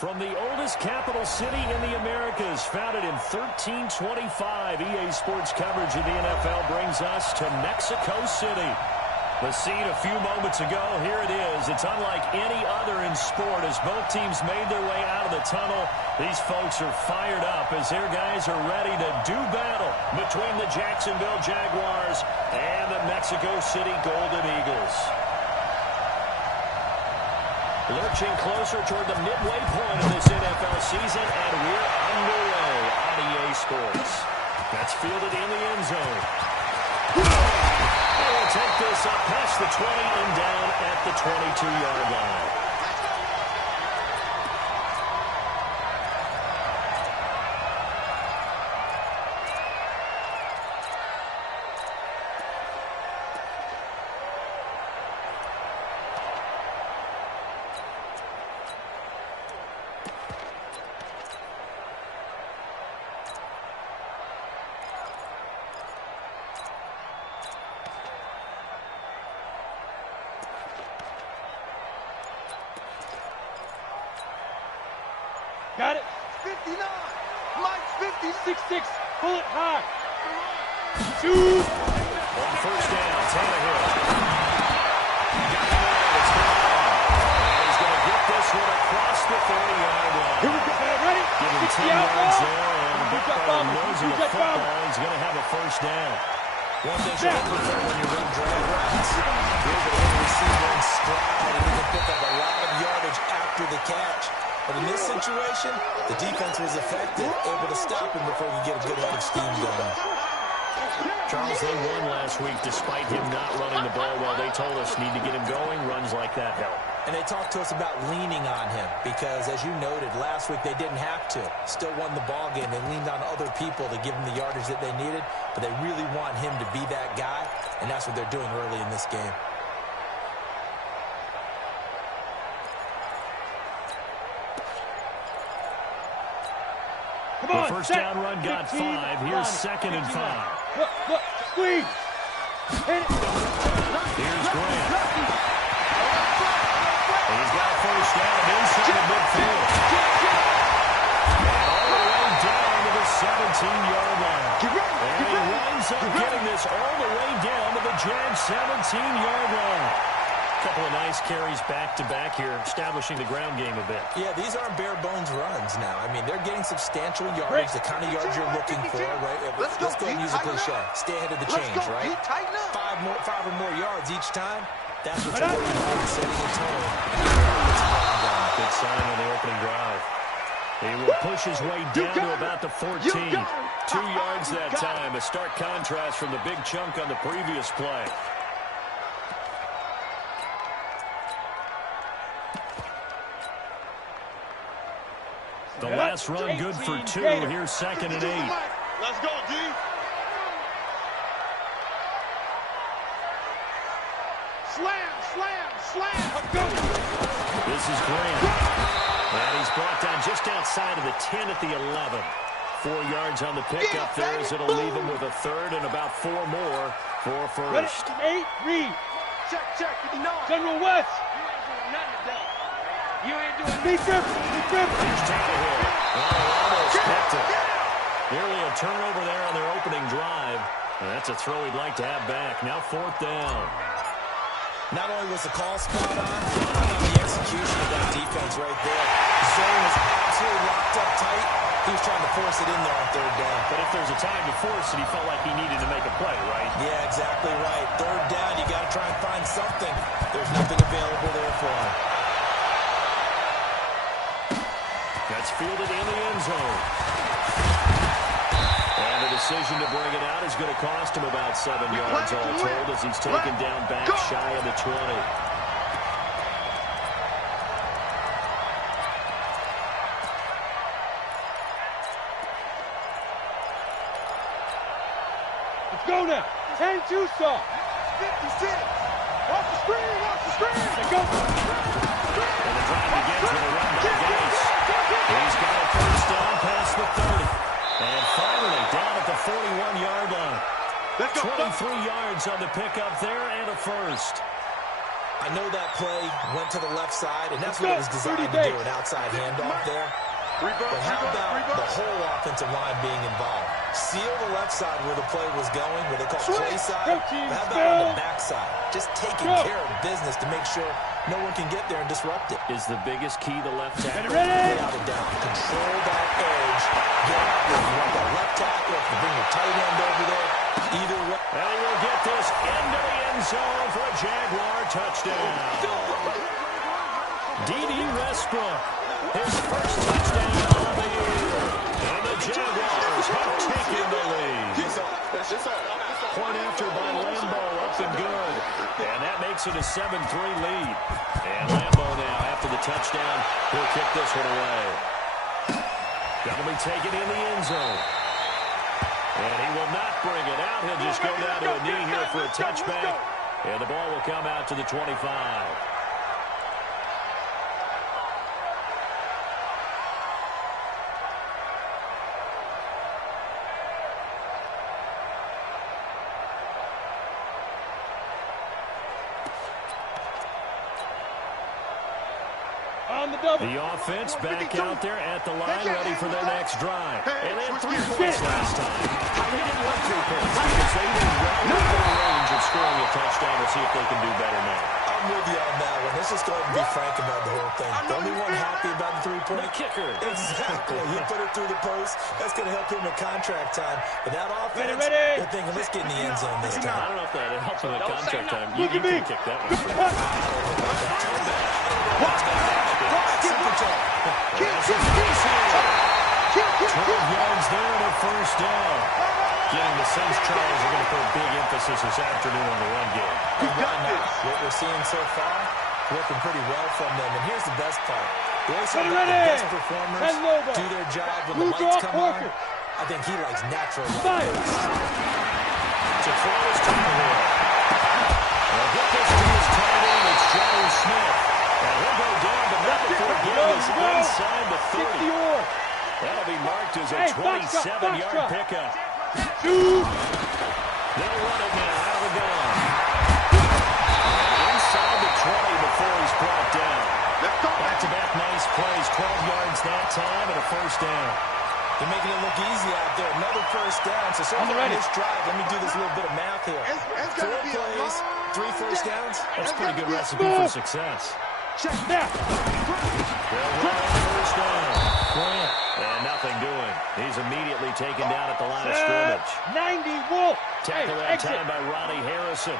From the oldest capital city in the Americas, founded in 1325, EA Sports coverage of the NFL brings us to Mexico City. The scene a few moments ago, here it is. It's unlike any other in sport as both teams made their way out of the tunnel. These folks are fired up as their guys are ready to do battle between the Jacksonville Jaguars and the Mexico City Golden Eagles. Lurching closer toward the midway point of this NFL season, and we're underway on EA Sports. That's fielded in the end zone. They will take this up past the 20 and down at the 22-yard line. Got it. 59. Mike's 56-6. Pull it high. Shoot. On first down, Tannehill. Got it. It's gone. And he's going to get this one across the 30-yard line. Here we go. Ready? Give him 10 yards there, and back by the nose of the football, he's going to have a first down. One thing you're looking for when you run drag routes, you're able to hit the receiver in stride, and you can pick up a lot of yardage after the catch. But in this situation, the defense was effective, able to stop him before you get a good head of steam going. Charles, they won last week despite him not running the ball well. They told us need to get him going. Runs like that help. And they talked to us about leaning on him because, as you noted, last week they didn't have to. Still won the ball game. They leaned on other people to give them the yardage that they needed, but they really want him to be that guy, and that's what they're doing early in this game. The first down run got 5. Here's 2nd and 5. Look, squeeze. Hit it. Here's Grant. And he's got a first down inside the midfield. And all the way down to the 17-yard line. And he winds up getting this all the way down to the Jags' 17-yard line. Couple of nice carries back-to-back here, establishing the ground game a bit. Yeah, these aren't bare-bones runs now. I mean, they're getting substantial yardage, the kind of yards you're looking for, right? Let's go ahead and use a cliche. Stay ahead of the change, right? 5 or more yards each time. That's what you're looking for, setting a tone. Good sign on the opening drive. He will push his way down to about the 14. 2 yards that time. A stark contrast from the big chunk on the previous play. The last run good for 2. Here's 2nd and 8. Let's go, D. Slam. Go. This is Grant. And he's brought down just outside of the 10 at the 11. 4 yards on the pickup there as it'll leave him with a 3rd and about 4 more for first. Ready? 8, read. Check. General West. You ain't doing me trip. Here's Tannehill. Almost picked it. Nearly a turnover there on their opening drive. And that's a throw he'd like to have back. Now 4th down. Not only was the call spot on, how about the execution of that defense right there? The zone was absolutely locked up tight. He was trying to force it in there on 3rd down. But if there's a time to force it, he felt like he needed to make a play, right? Yeah, exactly right. 3rd down, you got to try and find something. There's nothing available there for him. That's fielded in the end zone. And the decision to bring it out is going to cost him about 7 yards all told as he's taken down back shy of the 20. Let's go now. 10-2 stop. 56. Off the screen. Let's go. And the drive begins with a run by Gase. He's got a first down past the 30. And finally down at the 41-yard line. 23 yards on the pickup there and a first. I know that play went to the left side, and that's what it was designed to do, an outside handoff there. But how about the whole offensive line being involved? Seal the left side where the play was going, where they call play side. But how about on the back side? Just taking care of business to make sure no one can get there and disrupt it. Is the biggest key the left tackle? Without a doubt. Control that edge. Get out there. You want that left tackle, if you bring your tight end over there. Either way. And he will get this into the end zone for a Jaguar touchdown. D.D. Westbrook, his first touchdown of the year. And the Jaguars have taken the lead. Point after by Lambo, up and good. And that makes it a 7-3 lead. And Lambo now, after the touchdown, he'll kick this one away. That'll be taken in the end zone. And he will not bring it out. He'll just go down to a knee here for a touchback. And the ball will come out to the 25. The offense back out there at the line, ready for their next drive. And they had 3 points last time. They didn't want 3 points because they were right in the range of scoring a touchdown. We'll see if they can do better now. I'm with you on that one. Let's just go ahead and be frank about the whole thing. The only one happy about the 3-point. The kicker. Exactly. He put it through the post. That's going to help him in contract time. But that offense, they're thinking, let's get in the end zone this time. I don't know if that helps him in contract time. You can kick that one. Super job. 12 yards there to first down. Getting the sense Charles are going to put a big emphasis this afternoon on the run game. And why not? What we're seeing so far, working pretty well from them. And here's the best part. They always have the best performers do their job when the lights come on. I think he likes natural light. To throw his time here. Well, get this to his tight end. It's Johnny Smith. And he'll go down, but not before getting us inside the 30. That'll be marked as a 27-yard pickup. They'll run it now out of the gun. Inside the 20 before he's brought down. Back-to-back nice plays, 12 yards that time and a first down. They're making it look easy out there. Another first down. So far on this drive, let me do this little bit of math here. 4 plays, 3 first downs. That's a pretty good recipe for success. Check that. They'll run on first down. And nothing doing. He's immediately taken down at the line of scrimmage. 90 Wolf. Tackle that time by Ronnie Harrison.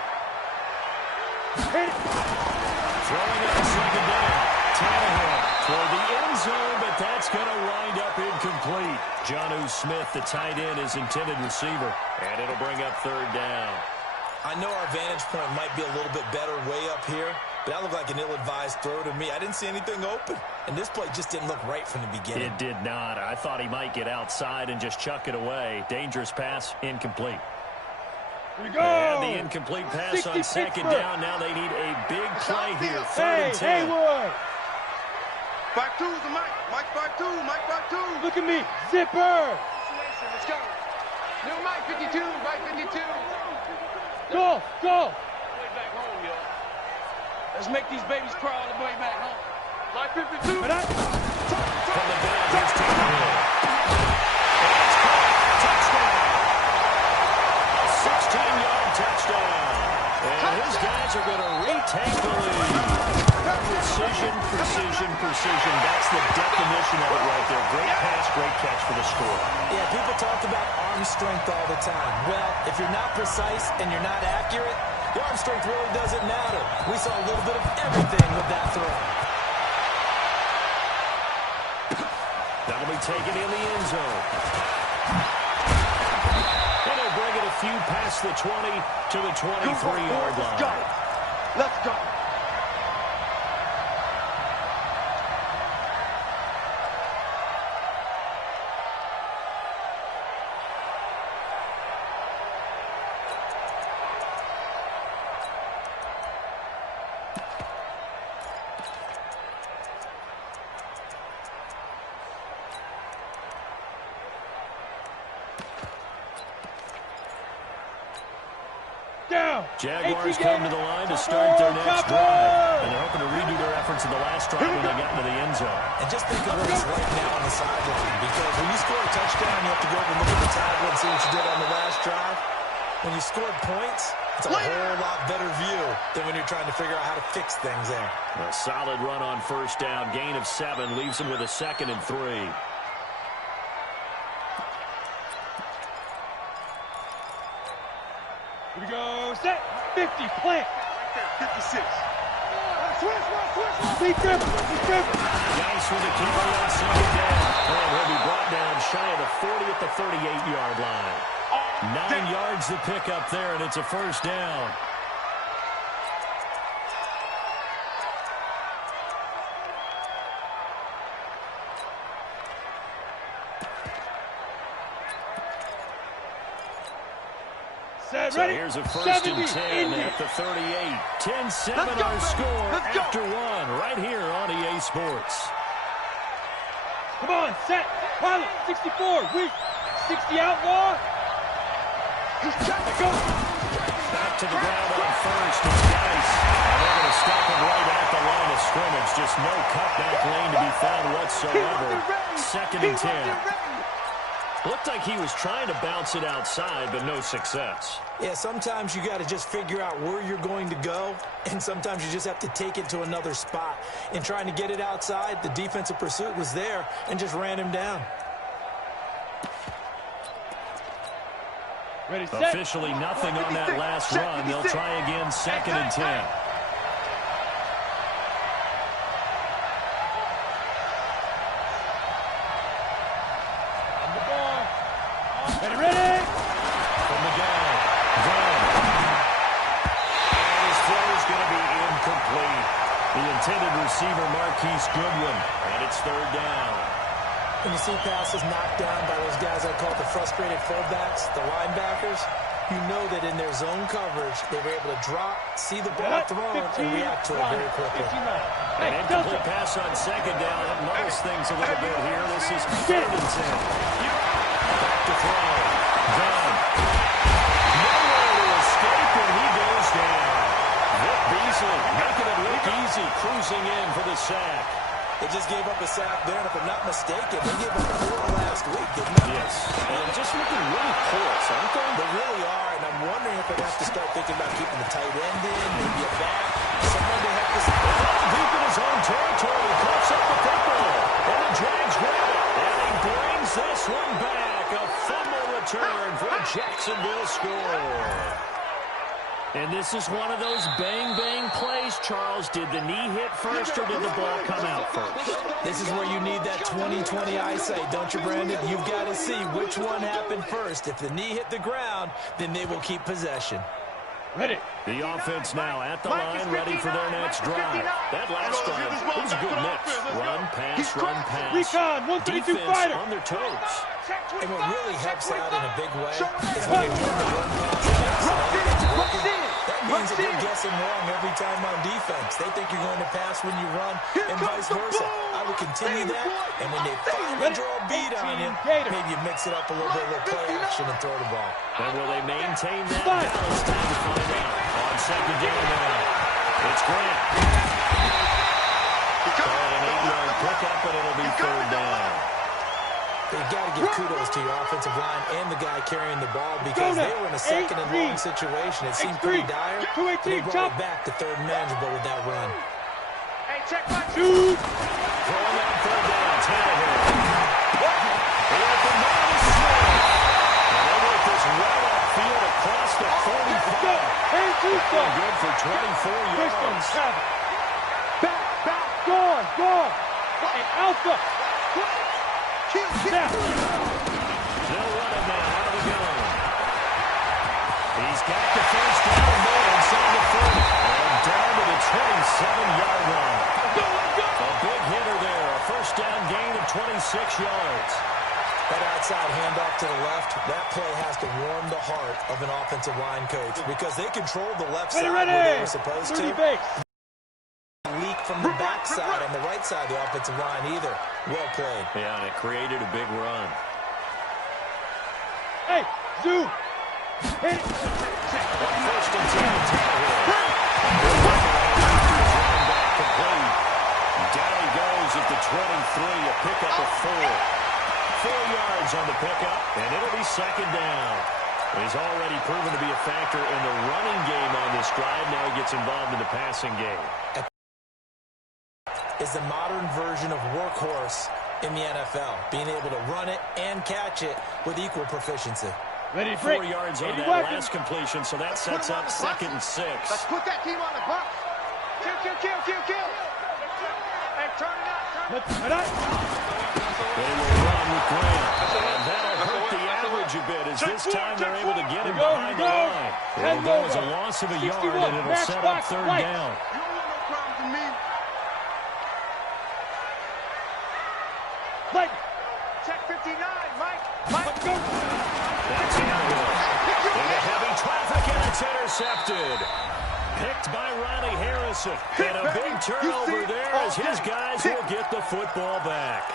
Throwing up second down. Tannehill toward the end zone, but that's going to wind up incomplete. Jonnu Smith, the tight end, is intended receiver. And it'll bring up third down. I know our vantage point might be a little bit better way up here, but that looked like an ill-advised throw to me. I didn't see anything open, and this play just didn't look right from the beginning. It did not. I thought he might get outside and just chuck it away. Dangerous pass, incomplete. Here we go. And the incomplete pass on second down. Now they need a big play here. Third and 10. Haywood. 5-2's the Mike. Mike 5-2. Mike 5-2. Look at me. Zipper. Let's go. New Mike 52. Mike 52. Go. Go. Way back home, yo. Let's make these babies crawl all the way back home. Mike 52. From the gun, here's Tannehill. Touchdown. A 16-yard touchdown. And his guys are going to retake the lead. Precision, precision, precision. That's the definition of it right there. Great pass, great catch for the score. Yeah, people talk about arm strength all the time. Well, if you're not precise and you're not accurate, the arm strength really doesn't matter. We saw a little bit of everything with that throw. That'll be taken in the end zone. And they'll bring it a few past the 20 to the 23-yard line. Let's go. Let's go. Jaguars come to the line to start their next drive. points in the last drive when they got into the end zone. And just think of what it's like now on the sideline, because when you score a touchdown, you have to go over and look at the tablet and see what you did on the last drive. When you scored points, it's a whole lot better view than when you're trying to figure out how to fix things there. A solid run on first down. Gain of 7 leaves him with a 2nd and 3. Here we go. Set. 50. Plant. 56. Switch. Be careful. Nice with the carry on 2nd down. And he'll be brought down shy of the 40 at the 38-yard line. 9 yards to pick up there, and it's a first down. So here's a 1st and 10 at the 38. 10-7 our score after 1 right here on EA Sports. Come on, set. Pilot, 64. Weak. 60 outlaw. Go. Back to the ground on first. It's Dice. And they're going to stop him right at the line of scrimmage. Just no cutback lane to be found whatsoever. 2nd and 10. Looked like he was trying to bounce it outside, but no success. Yeah, sometimes you got to just figure out where you're going to go, and sometimes you just have to take it to another spot. In trying to get it outside, the defensive pursuit was there and just ran him down. Ready, set. Officially nothing on that last run. They'll try again, 2nd and 10. Ready. From the gun. And his throw is going to be incomplete. The intended receiver, Marquise Goodwin. And it's 3rd down. When you see passes knocked down by those guys I call the frustrated fullbacks, the linebackers, you know that in their zone coverage, they were able to drop, see the ball thrown, and react to it very quickly. An incomplete pass on 2nd down. It muddles things a little bit here. This is 3rd and 10. Back to throw. Done. Nowhere to escape, and he goes down. Vic Beasley making it look easy, cruising in for the sack. They just gave up a sack there, and if I'm not mistaken, they gave up 4 last week, didn't they? Yes, and just looking really porous, aren't they? They really are, and I'm wondering if they have to start thinking about keeping the tight end in, maybe a back, someone to help us. Deep in his own territory, cuts up the football, and the Jags grab it, and he brings this one back. A fumble return for a Jacksonville score. And this is one of those bang-bang plays, Charles. Did the knee hit first or did the ball come out first? This is where you need that 20/20 eyesight, don't you, Brandon? You've got to see which one happened first. If the knee hit the ground, then they will keep possession. Ready. The offense now at the line, ready for their next drive. That last drive, it was a good mix. Run, pass, run, pass. Recon, 132 Defense fighter. on their toes. And what really helps out in a big way is when they run the run pass and everything's working. That means that they're guessing wrong every time on defense. They think you're going to pass when you run and vice versa. I would continue that, and when they finally draw a beat on you, maybe you mix it up a little bit, a little play action, and throw the ball. And will they maintain that balance? Time to find out. On 2nd down now, it's Grant. Call an 8-yard pickup, and it'll be 3rd down. You've got to give kudos to your offensive line and the guy carrying the ball because they were in a 2nd and long situation. It seemed pretty dire. They brought it back to 3rd and manageable with that run. Hey, check my Throwing on 3rd down, Tannehill. They open down to Smith. And they work this right upfield across the 45. Good for 24 yards. Back, gone. And Alpha. Still running now out of the gun. He's got the first down there inside the 30. And down to the 27-yard line. A big hitter there. A first down gain of 26 yards. That outside handoff to the left, that play has to warm the heart of an offensive line coach because they controlled the left side where they were supposed to. Leak from the backside on the right side of the offensive line either. Well played. Yeah, and it created a big run. Hey, Zoo. Hit it. On 1st and 10, Tannehill. Complete. 3, a pickup of 4. 4 yards on the pickup, and it'll be second down. He's already proven to be a factor in the running game on this drive. Now he gets involved in the passing game. Is the modern version of workhorse in the NFL, being able to run it and catch it with equal proficiency. Ready, 4 yards on that last completion, so that sets up 2nd and 6. Let's put that team on the bus. Kill. Hey, turn it up. They will run with Grant, and that'll hurt the average a bit, as this time they're able to get him behind the line. It'll go as a loss of a yard, and it'll set up 3rd down. You don't want no problems with me. Mike, check 59, Mike, go. That's handled. Into heavy traffic, and it's intercepted. Picked by Ronnie Harrison. And a big turnover there as his guys will get the football back.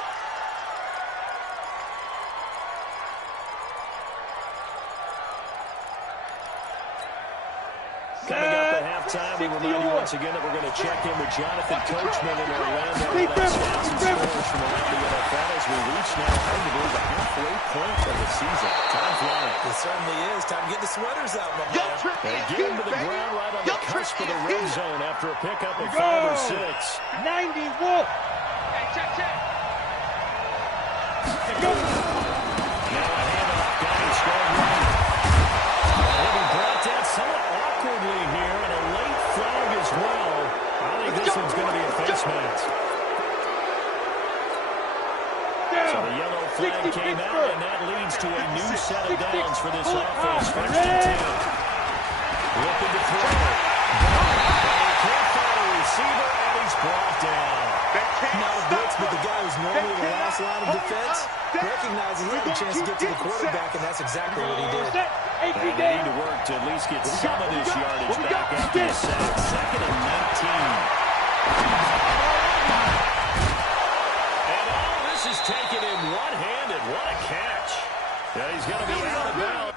Coming up at halftime, we remind you once again that we're going to check in with Jonathan Coachman in Orlando. That's stats and scores from around the NFL as we reach now, hard to believe, the halfway point of the season. Time flying. It certainly is. Time to get the sweaters out, my man. They get him to the ground right on the cusp of the red zone after a pickup of 5 or 6. 90 Wolf. Hey, check. Go. Now a handoff. Got him strong right. He'll be brought down somewhat awkwardly here, and a late flag as well. I think this one's going to be a face mask. So the yellow flag came out, and that leads to a new set of downs for this offense. 1st and 10. Looking to throw. And he can't find a receiver, and he's brought down. Not a blitz, but the guy who's normally the last line of defense recognizes he had a chance to get to the quarterback, and that's exactly what he did. And they need to work to at least get some of this yardage back after the sack. 2nd and 19. And all this is taken in one-handed. What a catch. Yeah, he's going to be out of bounds.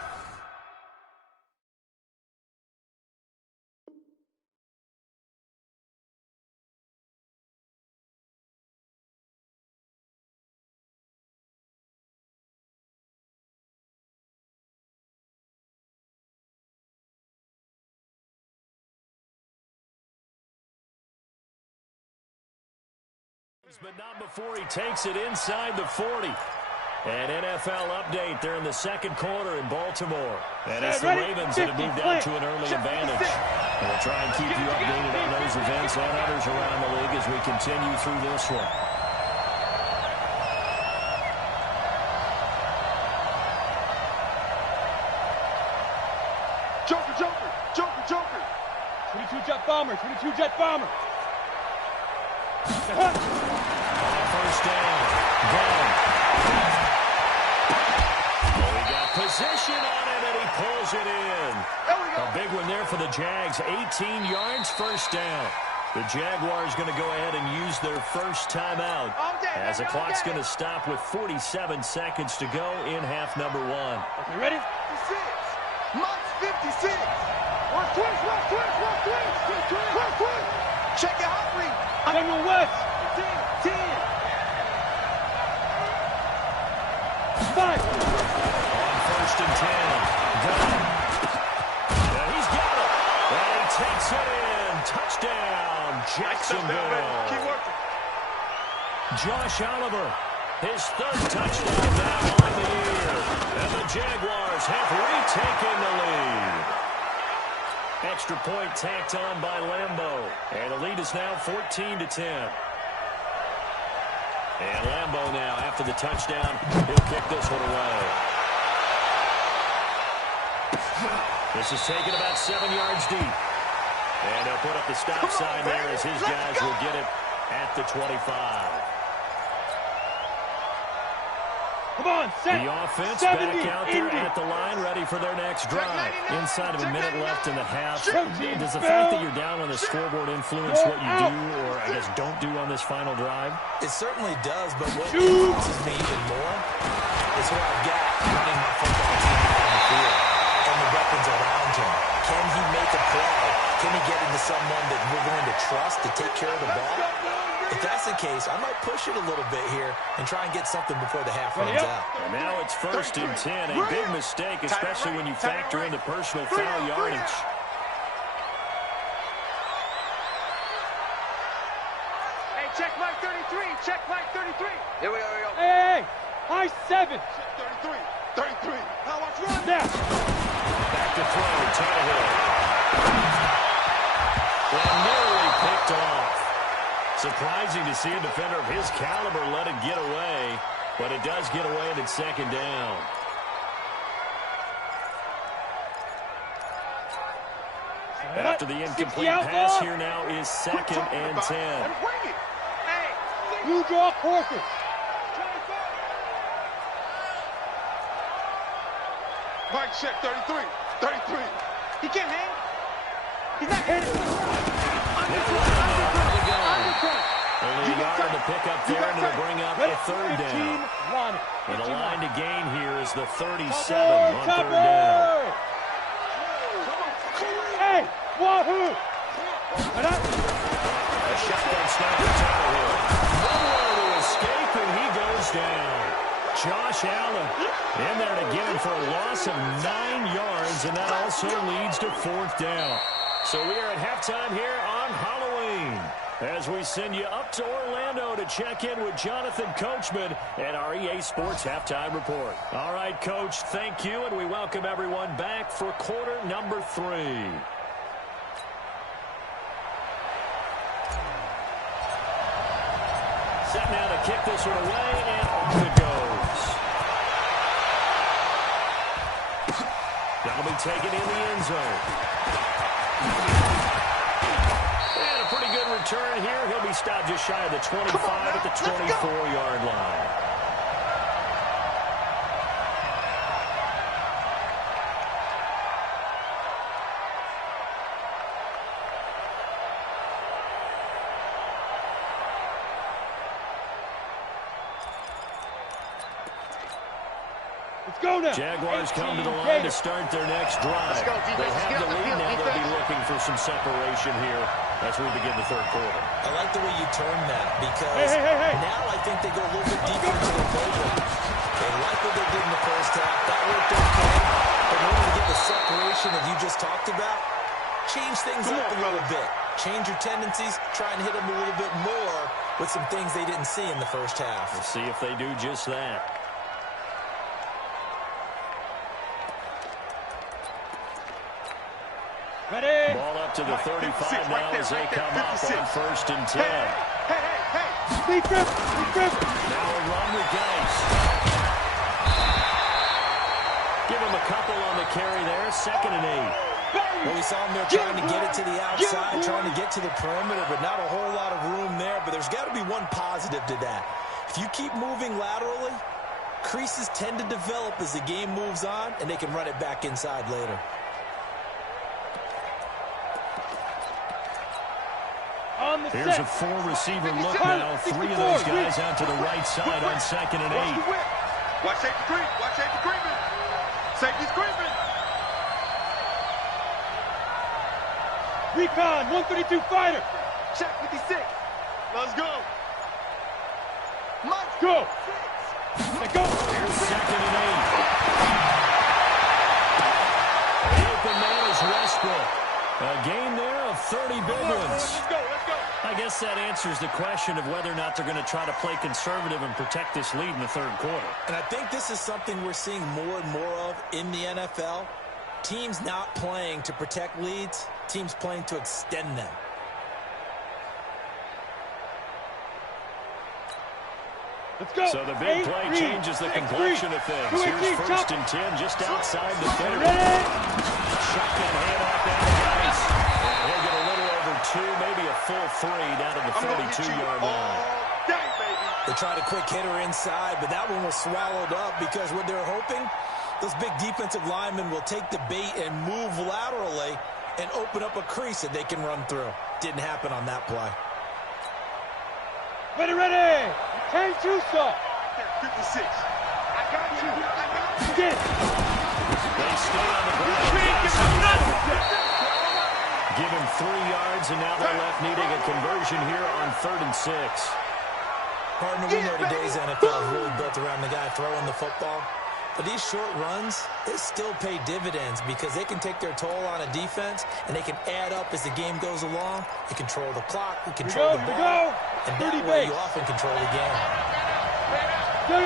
But not before he takes it inside the 40. An NFL update. They're in the 2nd quarter in Baltimore. And it's the Ravens that have moved out to an early advantage. And we'll try and keep you updated on those events and others around the league as we continue through this one. Joker. 22 jet bomber. First down. Gone. Oh, he got position on him, and he pulls it in. A big one there for the Jags. 18 yards, 1st down. The Jaguars going to go ahead and use their first timeout as the clock's going to stop with 47 seconds to go in half number 1. Okay, ready? 56. Months 56. Watch twist. Check your heart rate. General West. 10. 5. On 1st and 10. Got it. Yeah, he's got it. And he takes it in. Touchdown, Jacksonville. Keep working. Josh Oliver, his 3rd touchdown now on the year. And the Jaguars have retaken the lead. Extra point tacked on by Lambeau. And the lead is now 14-10. And Lambeau now, after the touchdown, he'll kick this one away. This is taken about 7 yards deep. And they'll put up the stop sign there as his guys will get it at the 25. Come on, set. The offense 70, back out there Indy. at the line, ready for their next drive. Inside of a minute left in the half. Protein Does the spell. fact that you're down on the scoreboard influence what you do, or I guess don't do on this final drive? It certainly does, but what influences me even more is who I've got running my football team on the field and the weapons around him. Can he make a play? Can he get into someone that we're going to trust to take care of the ball? If that's the case, I might push it a little bit here and try and get something before the half runs out. And now it's 1st and 10. A big mistake, especially when you factor in the personal foul yardage. Hey, check Mike 33. Check Mike 33. Here we go. Hey, high 7. 33. 33. Now watch run. Now. Back to throw, Tannehill. And nearly picked off. Surprising to see a defender of his caliber let it get away, but it does get away and it's 2nd down. After the incomplete pass, here now is 2nd and 10. You draw quarters. Mike check 33. 33. He can't hang. He's not hitting. Only a yard to pick up there, and it'll bring up a 3rd down. And a line to gain here is the 37 on 3rd down. Hey, wahoo! A shotgun snap to Tannehill. Nowhere to escape, and he goes down. Josh Allen in there to get him for a loss of 9 yards, and that also leads to 4th down. So we are at halftime here on Halloween as we send you up to Orlando to check in with Jonathan Coachman and our EA Sports Halftime Report. All right, Coach, thank you, and we welcome everyone back for quarter number 3. Set now to kick this one away, and off it goes. That'll be taken in the end zone. And a pretty good return here. He'll be stopped just shy of the 25 at the 24-yard line. Let's go now. Jaguars come to the line to start their next drive. They have the lead now. They'll be looking for some separation here as we begin the 3rd quarter. I like the way you term that because now I think they go a little bit deeper into the playbook. They like what they did in the first half. That worked okay. But in order to get the separation that you just talked about, change things up a little bit. Change your tendencies. Try and hit them a little bit more with some things they didn't see in the first half. We'll see if they do just that. Ready? Ball up to the 35 now as they come up on 1st and 10. Hey. Speed grip. Now a run with Geis. Give him a couple on the carry there. 2nd and 8. Well, we saw him there trying to get it to the outside, trying to get to the perimeter, but not a whole lot of room there. But there's got to be one positive to that. If you keep moving laterally, creases tend to develop as the game moves on, and they can run it back inside later. Here's a 4-receiver look now. 3 of those guys out to the right side on 2nd and 8. Watch safety creep. Watch safety creeping. Safety's creeping. Recon, 132 fighter. Check 56. Let's go. Mike. Go. Let's go. Here's 2nd and 8. The open man is Westbrook. A gain there of 30 big ones. Let's go. I guess that answers the question of whether or not they're going to try to play conservative and protect this lead in the 3rd quarter. And I think this is something we're seeing more and more of in the NFL. Teams not playing to protect leads, teams playing to extend them. Let's go. So the big play changes the complexion of things. Here's 1st and 10 just outside the 30. Shotgun handoff down to Geis. And he'll get a little over 2, maybe a full 3 down to the 32-yard line. They tried a quick hitter inside, but that one was swallowed up because what they're hoping, those big defensive linemen will take the bait and move laterally and open up a crease that they can run through. Didn't happen on that play. Ready. 10-2 saw. 56. I got you. Get it. They stay on the ground. give him 3 yards, and now they're left needing a conversion here on 3rd and 6. Partner, we know today's NFL is really built around the guy throwing the football. But these short runs, they still pay dividends because they can take their toll on a defense, and they can add up as the game goes along. You control the clock, you control the ball, and that way you often control the game. Go!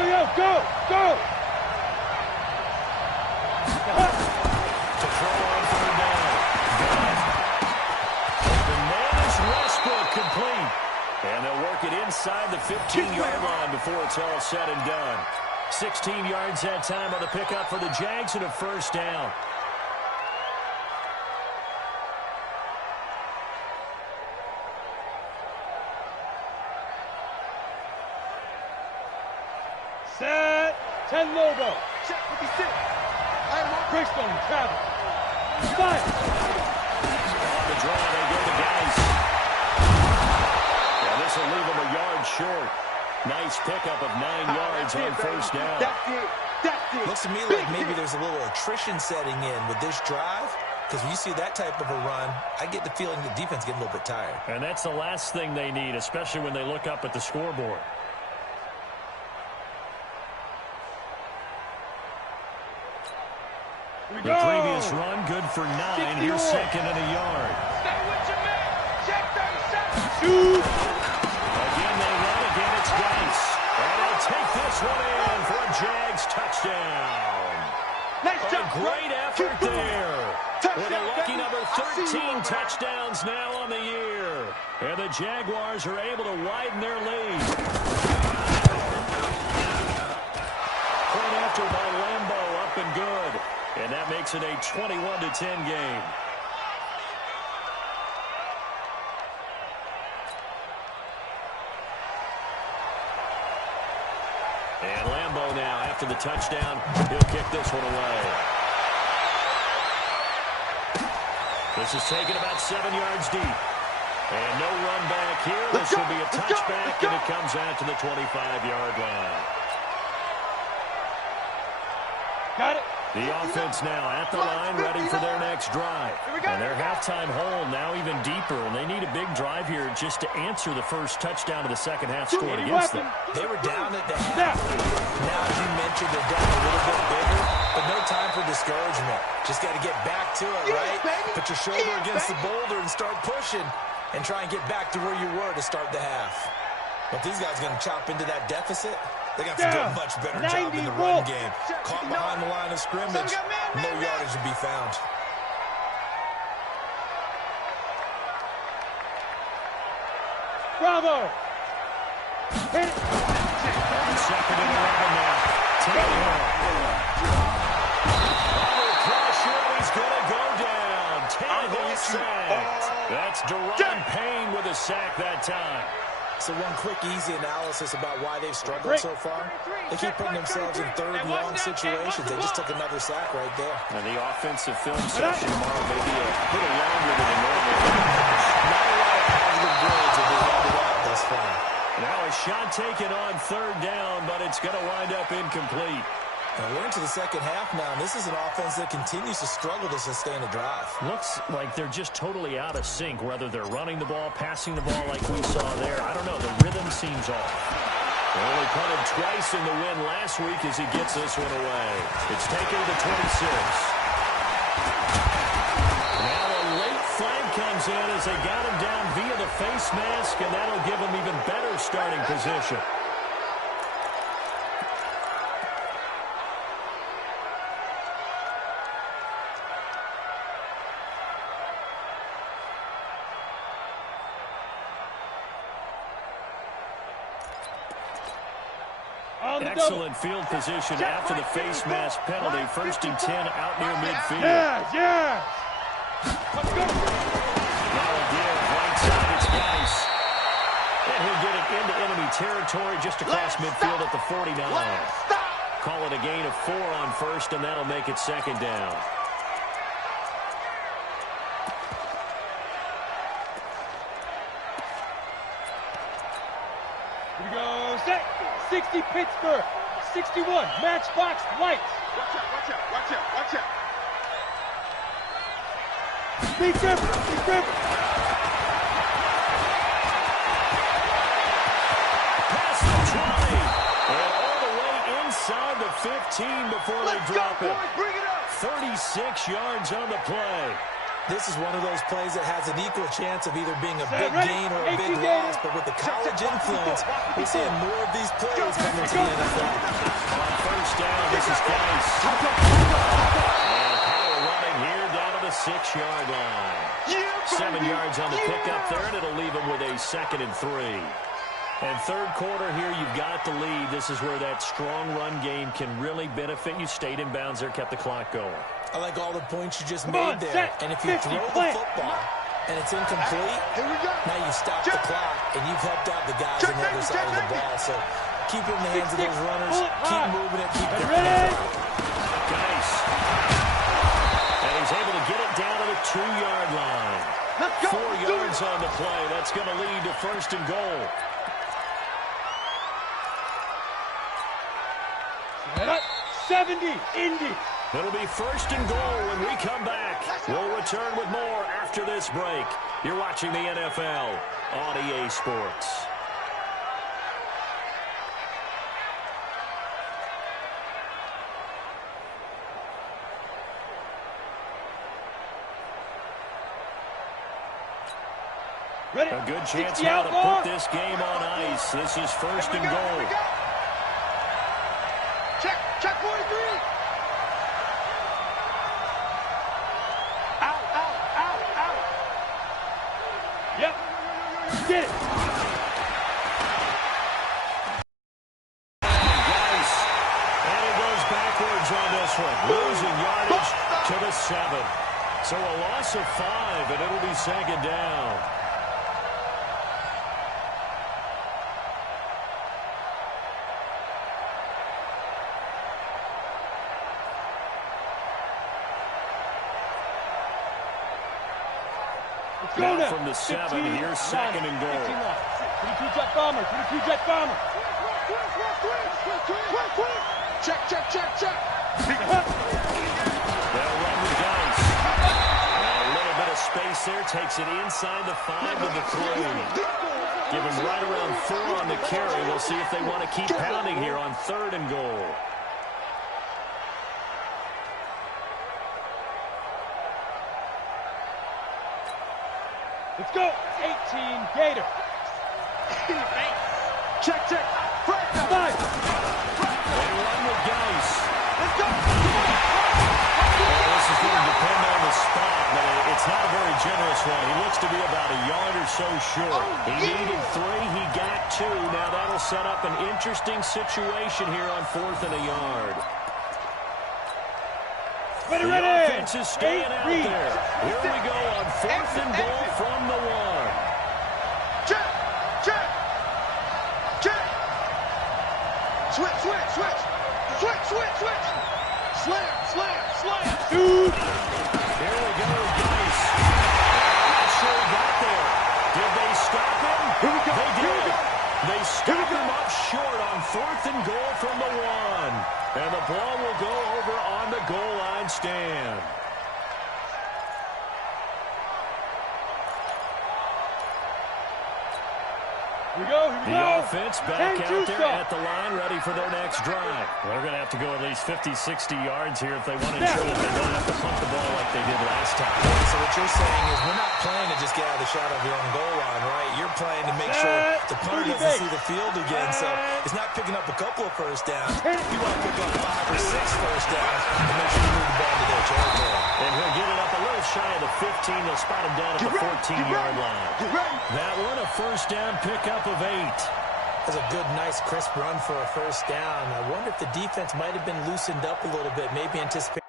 To throw on 3rd down. The man is Westbrook, complete. And they'll work it inside the 15-yard line before it's all said and done. 16 yards that time on the pickup for the Jags and a 1st down. Set. 10 Lobo. Check 56. Greystone, travel. Fire. On the draw, they go to guys. Yeah, this will leave them a yard short. Nice pickup of 9 yards on 1st down. That's it. Looks to me like maybe there's a little attrition setting in with this drive, because when you see that type of a run, I get the feeling the defense getting a little bit tired. And that's the last thing they need, especially when they look up at the scoreboard. The previous run, good for 9. Here's 2nd and a yard. Stay with your man. Check 37. Shoot. Again, they run. Again, it's Geis. And they'll take this one in for a Jags touchdown. Nice A job. great effort there. With a lucky number 13 touchdowns now on the year. And the Jaguars are able to widen their lead. Point after by Lambo, up and good. And that makes it a 21-10 game. And Lambo now, after the touchdown, he'll kick this one away. This is taken about 7 yards deep. And no run back here. This will be a touchback, and it comes out to the 25-yard line. Got it. The offense now at the line, ready for their next drive. And their halftime hole now even deeper, and they need a big drive here just to answer the first touchdown of the second half scored against them. They were down at the half. Now, as you mentioned, they're down a little bit bigger, but no time for discouragement. Just got to get back to it, right? Put your shoulder against the boulder and start pushing and try and get back to where you were to start the half. But these guys are going to chop into that deficit. They got to do a much better job in the run game. Caught behind the line of scrimmage, no yardage to be found. Bravo. Hit it. On 2nd and 11 now. Taylor. Double pressure, he's going to go down. Tannehill sacked. That's Deron Payne with a sack that time. So one quick, easy analysis about why they've struggled so far. They keep putting themselves in 3rd and long situations. They just took another sack right there. And the offensive film session tomorrow may be a little longer than normal. Not a lot of positive grades have been handed out thus far. Now a shot taken on 3rd down, but it's going to wind up incomplete. And we're into the second half now. This is an offense that continues to struggle to sustain a drive. Looks like they're just totally out of sync, whether they're running the ball, passing the ball like we saw there. I don't know. The rhythm seems off. They only punted twice in the win last week as he gets this one away. It's taken to the 26. Now a late flag comes in as they got him down via the face mask, and that'll give him even better starting position. Excellent field position after the face mask penalty. 1st and 10 out near midfield. Yes. Let's go. Now again, right side, it's Geis. And he'll get it into enemy territory just across midfield at the 49. Call it a gain of 4 on 1st, and that'll make it 2nd down. Here we go. Set. 60 Pittsburgh. 61 Matchbox Lights. Watch out. Be careful. Be careful. Past the 20. And all the way inside the 15 before they drop it. Bring it up. 36 yards on the play. This is one of those plays that has an equal chance of either being a big gain or a big 18 loss, but with the college influence, we're seeing more of these plays coming to the NFL. On first down, this is Geis. And power running here down to the 6-yard line. 7 yards on the pickup there, and it'll leave them with a 2nd and 3. And third quarter here, you've got to lead. This is where that strong run game can really benefit you. Stayed in bounds there, kept the clock going. I like all the points you just made there. And if you throw the football and it's incomplete, now you stop the clock, and you've helped out the guys on the other side of the ball. So keep it in the hands of those runners. Keep moving it. Keep Ready? Geis. And he's able to get it down to the 2-yard line. 4 yards on the play. That's going to lead to 1st and goal. 70, Indy. It'll be 1st and goal when we come back. We'll return with more after this break. You're watching the NFL on EA Sports. Ready? A good chance 60 now to outlaw. put this game on ice. This is 1st and goal. Check 43. Out. Yep. Get it. Geis. And he goes backwards on this one. Losing yardage to the 7. So a loss of 5, and it'll be 2nd down. Now from the 7, here's 2nd and goal. 22 jet bomber. 22 jet bomber. Check. They'll run with Geis. And a little bit of space there. Takes it inside the 5 to the 3. Give him right around 4 on the carry. We'll see if they want to keep pounding here on 3rd and goal. Let's go. 18, Gator. Check. Five. They run with Geis. Let's go. Well, this is going to depend on the spot, but it's not a very generous one. He looks to be about a yard or so short. He needed 3. He got 2. Now that'll set up an interesting situation here on 4th and a yard. The offense is staying out there. Here we go on 4th and goal from the 1. Check. Switch. Slam. Dude. Here we go, Geis. Not sure he got there. Did they stop him? Here we go. They did. They stopped him up short on 4th and goal from the 1. And the ball will go over on the goal line stand. Here we go. The offense back out there at the line, ready for their next drive. They're going to have to go at least 50, 60 yards here if they want to ensure that they don't have to punt the ball like they did last time. So what you're saying is we're not playing to just get out of the shot of your own goal line, right? You're playing to make sure the punter doesn't see the field again. So it's not picking up a couple of first downs. You want to pick up 5 or 6 first downs and make sure you move the ball to their territory. And he'll get it up a little shy of the 15. They'll spot him down at the 14-yard line. That one, a first down pickup of 8. That's a good, nice, crisp run for a first down. I wonder if the defense might have been loosened up a little bit, maybe anticipating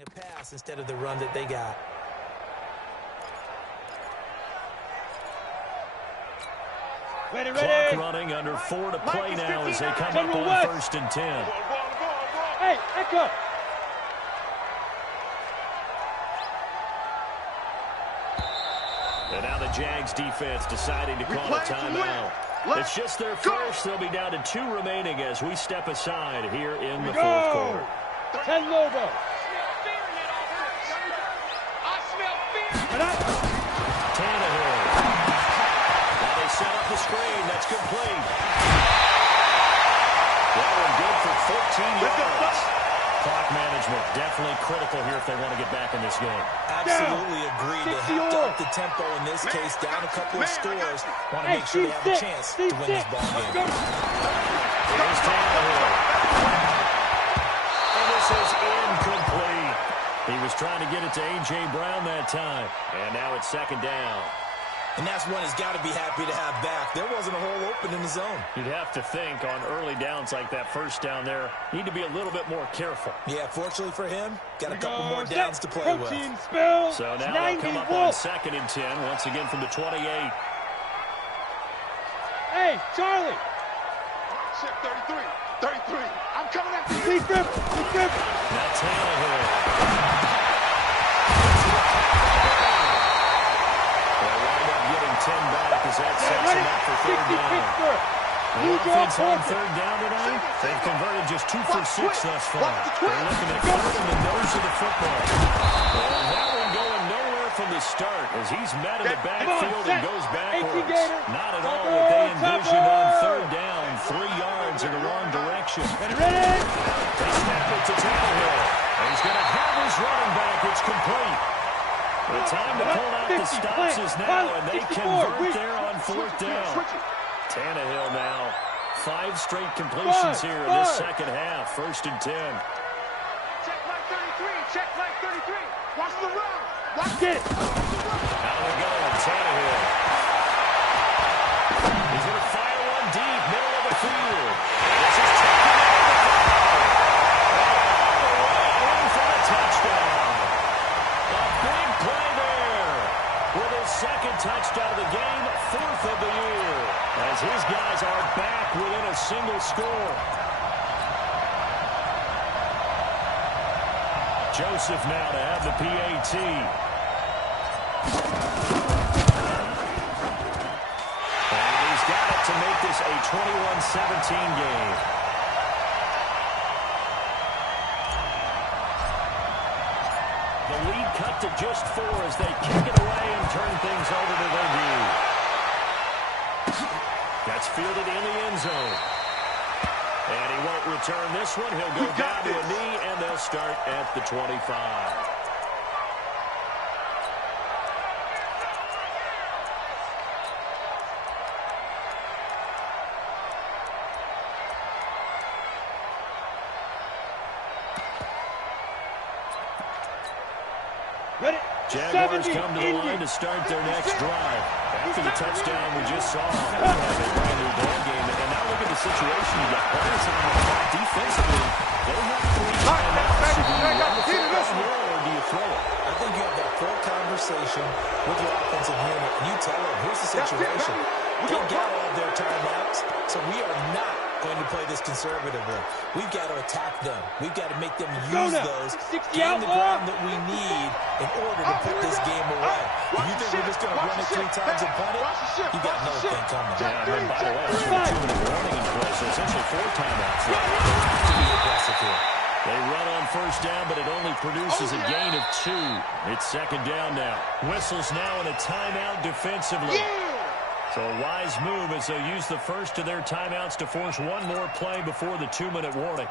A pass instead of the run that they got. Ready, Clock ready. running, under 4 to play now as they come up on West. 1st and 10. Hey, Echo. And now the Jags defense deciding to call a timeout. It's just their first. They'll be down to 2 remaining as we step aside here in the 4th quarter. 10 Lobo. Tannehill. Now they set up the screen. That's complete. That one good for 14 yards. Clock management definitely critical here if they want to get back in this game. Absolutely agreed. They have to up the tempo in this case, down a couple of scores. Want to make sure they have a chance to win this ball game. Here's Tannehill. And this is incomplete. He was trying to get it to A.J. Brown that time. And now it's 2nd down. And that's one he's got to be happy to have back. There wasn't a hole open in the zone. You'd have to think on early downs like that 1st down there, need to be a little bit more careful. Yeah, fortunately for him, got a couple more downs to play with. So now they'll come up on 2nd and 10, once again from the 28. Hey, Charlie. Check 33. 33. I'm coming after you. Please grip. Now Tannehill. They'll wind up getting 10 back as that sets them up for 3rd down. The offense on 3rd down tonight, they've converted just 2 for 6 thus far. They're looking at 3rd in the nose of the football. And that one going nowhere from the start as he's met in the backfield and goes backwards. Not at all what they envisioned on 3rd down. 3 yards in the wrong direction. Ready. They snap it to Tannehill. And he's going to have his running back. It's complete. The time to pull out the stops is now, and they convert there on 4th down. Tannehill now. 5 straight completions here in this 2nd half. 1st and 10. Check like 33. Check like 33. Watch the run. Watch it. Out we go. Tannehill. He's going to fire one deep, middle of the field. This is taken in for a touchdown. A big play there with his 2nd touchdown of the game, 4th of the year, as his guys are back within a single score. Joseph now to have the PAT. And he's got it to make this a 21-17 game. The lead cut to just 4 as they kick it away and turn things over to their view. That's fielded in the end zone. And he won't return this one. He'll go down to a knee, and they'll start at the 25. Jaguars come to the line to start their next drive. After the touchdown we just saw, they have a brand new ball game. And now look at the situation. You got players on the clock defensively. They have 3 timeouts. Do you run the football here or do you throw it? I think you have that full conversation with your offensive unit, and you tell them, here's the situation. They got all of their timeouts, so we are not going to play this conservatively. We've got to attack them. We've got to make them use those, gain the ground that we need in order to put this game away. If you think we're just going to run it 3 times and punt it, you got another thing coming. Yeah, and then, by the way, there's a 2-minute warning in play, so essentially 4 timeouts. To be aggressive here. They run on 1st down, but it only produces a gain of 2. It's 2nd down now. Whistles now in a timeout defensively. So a wise move as they'll use the first of their timeouts to force one more play before the 2-minute warning.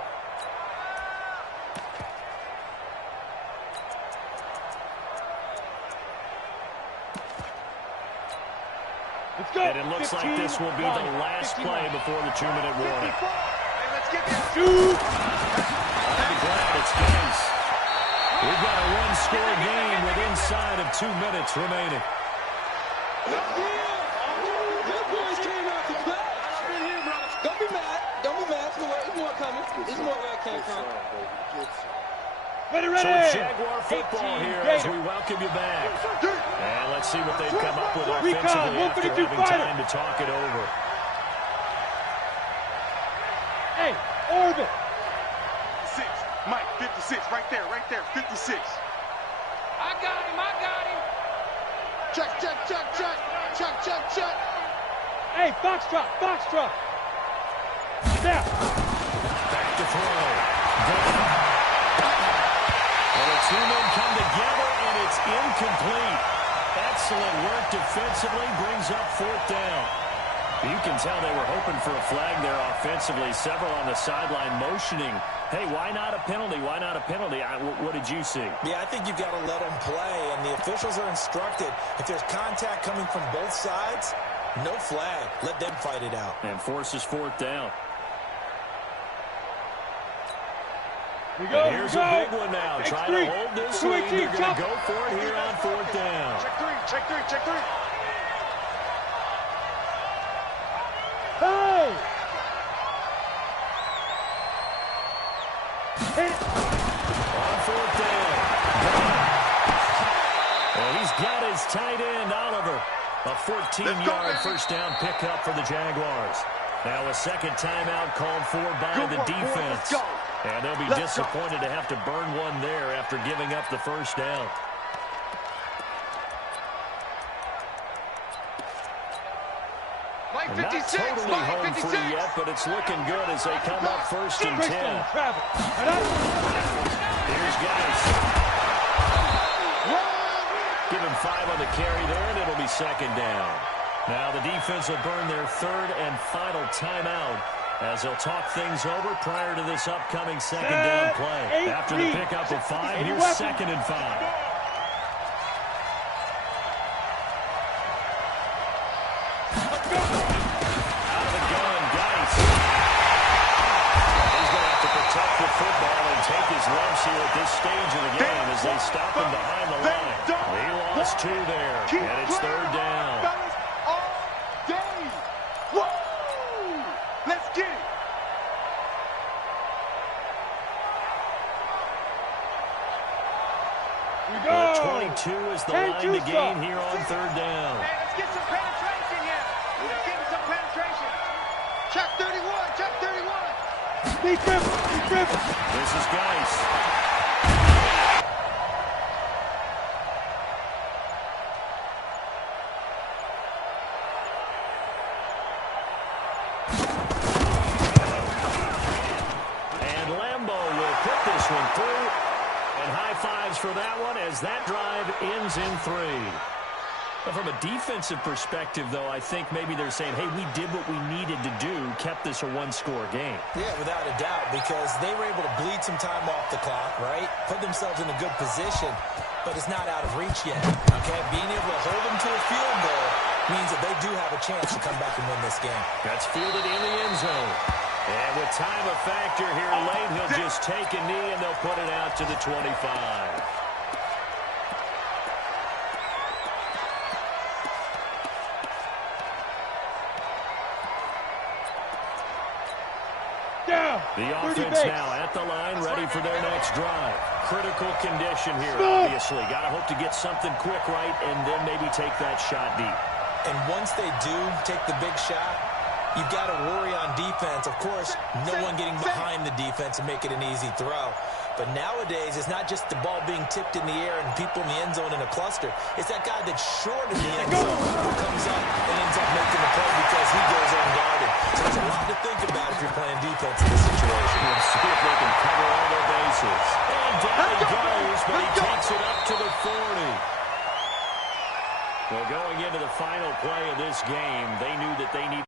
And it looks like this will be the last play before the 2-minute warning. On the ground, it's Gaze. We've got a 1-score game with inside of 2 minutes remaining. Don't be mad. Don't be mad. There's more coming. There's more where it came from. Ready. So it's Jaguar football here as we welcome you back. And let's see what they've come up with offensively after having time to talk it over. Hey, orbit. 6, Mike, 56, right there, 56. I got him. Check. Hey, Foxtrot. Snap. Back to throw. And the two men come together, and it's incomplete. Excellent work defensively, brings up 4th down. You can tell they were hoping for a flag there offensively. Several on the sideline motioning, hey, why not a penalty? What did you see? Yeah, I think you've got to let them play, and the officials are instructed, if there's contact coming from both sides, no flag. Let them fight it out. And forces 4th down. And here's a big one now. Trying to hold this lead. They're going to go for it here on 4th down. Check three. Hey! On 4th down. And he's got his tight end, Oliver. A 14-yard first down pickup for the Jaguars. Now a second timeout called for by the defense. And they'll be disappointed to have to burn one there after giving up the first down. Mike, Not 56, totally Mike, home 56. free yet, but it's looking good as they come up 1st and 10. Here's Geis. Give him 5 on the carry there, and it'll be 2nd down. Now the defense will burn their 3rd and final timeout as they'll talk things over prior to this upcoming 2nd down play. After the pickup of 5, here's 2nd and 5. Football and take his lumps here at this stage of the game as they stop him behind the line. He lost 2 there, and it's 3rd down. All day. Woo! Let's get it. We go. 22 is the line to gain here on 3rd down. Hey, let's get some penetration here. Let's get some penetration. Check 31. Deep grip. This is Geis. And Lambeau will put this one through. And high fives for that one as that drive ends in 3. From a defensive perspective, though, I think maybe they're saying, hey, we did what we needed to do, kept this a 1-score game. Yeah, without a doubt, because they were able to bleed some time off the clock, right? Put themselves in a good position, but it's not out of reach yet, okay? Being able to hold them to a field goal means that they do have a chance to come back and win this game. That's fielded in the end zone. And with time a factor here late, he'll just take a knee, and they'll put it out to the 25. The offense now at the line, ready for their next drive. Critical condition here, obviously. Got to hope to get something quick right and then maybe take that shot deep. And once they do take the big shot, you've got to worry on defense. Of course, no one getting behind the defense and make it an easy throw. But nowadays, it's not just the ball being tipped in the air and people in the end zone in a cluster. It's that guy that's short in the end zone who comes up and ends up making the play because he goes unguarded. So there's a lot to think about if you're playing defense in this situation. Let's see if they can cover all their bases. And down he goes, but he takes it up to the 40. Well, going into the final play of this game, they knew that they needed